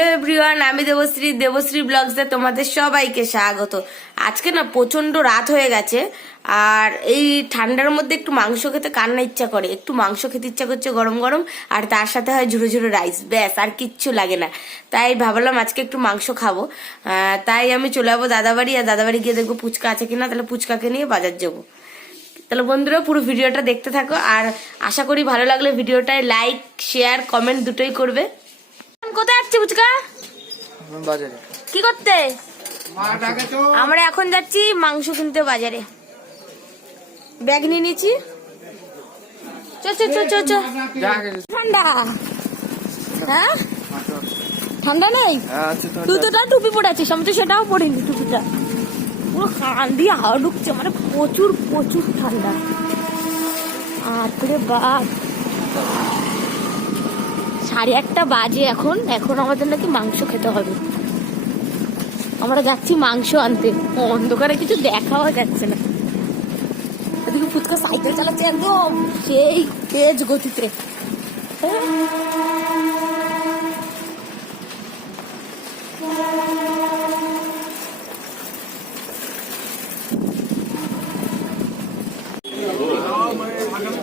Hello everyone, আমি দেবশ্রী দেবশ্রী ব্লগসে তোমাদের সবাইকে স্বাগত। আজকে না প্রচণ্ড রাত হয়ে গেছে, আর এই ঠান্ডার মধ্যে একটু মাংস খেতে কান্না ইচ্ছা করে? একটু মাংস খেতে ইচ্ছা করছে গরম গরম, আর তার সাথে হয় ঝুড়ো ঝুড়ো রাইস, ব্যাস, আর কিচ্ছু লাগে না। তাই ভাবলাম আজকে একটু মাংস খাব। তাই আমি চলে যাব দাদাবাড়ি, আর দাদাবাড়ি গিয়ে দেখব ফুচকা আছে কিনা, তাহলে ফুচকাকে নিয়ে বাজার যাব। তাহলে বন্ধুরা পুরো ভিডিওটা দেখতে থাকো, আর আশা করি ভালো লাগলে ভিডিওটায় লাইক শেয়ার কমেন্ট দুটোই করবে। কোথায় আসছে ফুচকা বাজারে। কি করতে? আমরা এখন যাচ্ছি মাংস কিনতে বাজারে। ব্যাগ নিয়ে নিয়েছি। চ চ চ চ চ ঠান্ডা। হ্যাঁ? ঠান্ডা নেই? আচ্ছা তুই তো তার টুপি পরে আছিস আমি তো সেটাও পরিনি টুপিটা। পুরো কান দিয়ে হাওয়া ঢুকছে মানে প্রচুর প্রচুর ঠান্ডা। আরে বাপ। সাড়ে একটা বাজে এখন। এখন আমাদের নাকি মাংস খেতে হবে। আমরা যাচ্ছি মাংস আনতে। অন্ধকারে কিছু দেখাও যাচ্ছে না। ফুচকা সাইকেল চালাচ্ছে একদম সেই তেজ গতিতে।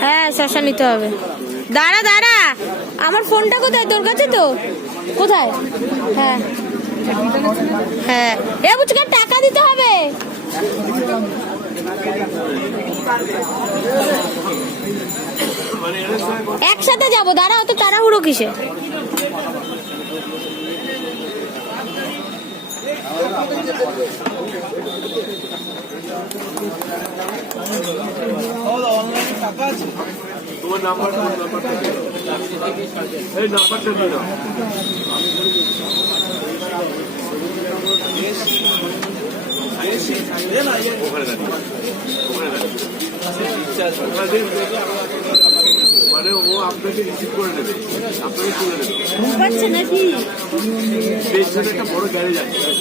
হ্যাঁ শশা নিতে হবে। দাঁড়া দাঁড়া। আমার ফোনটা কোথায়? তোর কাছে তো? কোথায়? হ্যাঁ। হ্যাঁ। এ বুঝকে টাকা দিতে হবে? একসাথে যাব। দাঁড়া, অত তাড়াহুড়ো কিসে? তোমার নাম্বারটা নাম্বারটা এই নাম্বারটা দিয়ে দাও মানে ও আপনাকে রিসিভ করে নেবে আপনাকে তুলে নেবে একটা বড় গ্যারেজ আছে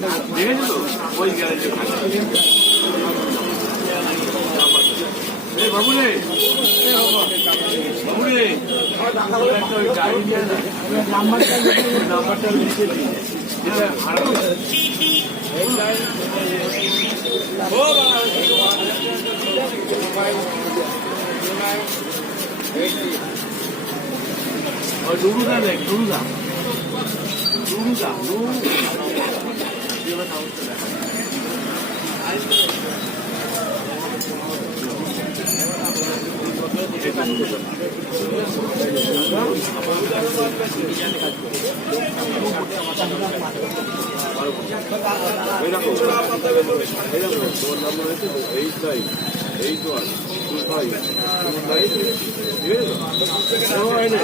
দেখেছ তো ওই গ্যারেজে এই বাবু রে বাবু রে একটা ওই গাড়ি নিয়ে না নাম্বারটা নাম্বারটা লিখে দিই নুরুদা দেখ নুরুদা নুরুদা নুরুদা এরকম এরকম তোমার নাম্বার হয়েছে তো eight nine eight one two five two nine ঠিক আছে তো? ও, এই নে।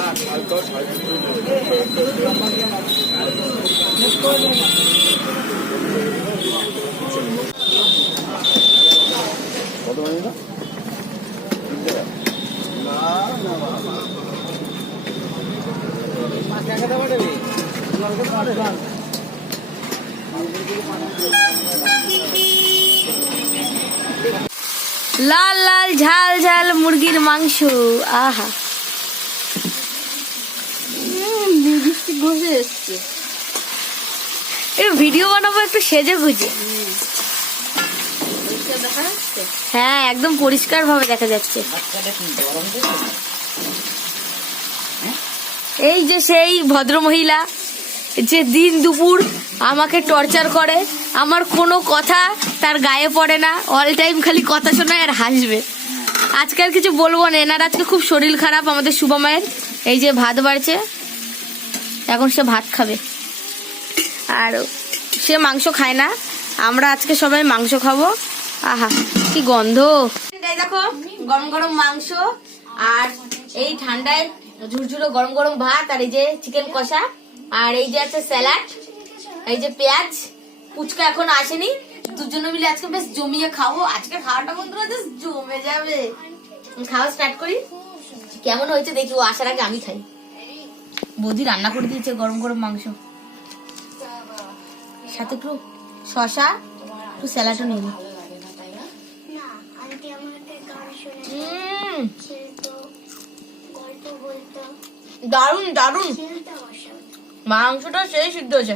লাল লাল ঝাল ঝাল মুরগির মাংস। আহা। এই ভিডিও বানাবো একটু সেজে গুজে। হ্যাঁ একদম পরিষ্কার ভাবে দেখা যাচ্ছে। এই যে সেই ভদ্র মহিলা যে দিন দুপুর আমাকে টর্চার করে, আমার কোনো কথা তার গায়ে পড়ে না অল টাইম খালি কথা শোনায় আর হাসবে। আজকে আর কিছু বলব না, এনার আজকে খুব শরীর খারাপ, আমাদের শুভা মায়ের। এই যে ভাত বাড়ছে, এখন সে ভাত খাবে। আর সে মাংস খায় না, আমরা আজকে সবাই মাংস খাব। আহা, কি গন্ধ। দেখো, গরম গরম মাংস, আর এই ঠান্ডায় ঝুরঝুরো গরম গরম ভাত আর এই যে চিকেন কষা। আর এই যে আছে স্যালাড এই যে পেঁয়াজ। ফুচকা এখন আসেনি। দুজনে মিলে আজকে বেশ জমিয়ে খাব। আজকে খাওয়াটা বন্ধুরা বেশ জমে যাবে। খাওয়া স্টার্ট করি। কেমন হয়েছে দেখি ও আসার আগে আমি খাই। বৌদি রান্না করে দিয়েছে গরম গরম মাংস। সাথে একটু শশা একটু স্যালাডও নিয়ে নিই। না আন্টি আমাকে গান শুনে উম, খেলতো গল্প বলতো দারুণ দারুণ খেলতে বসে মাংসটা সেই সিদ্ধ হয়েছে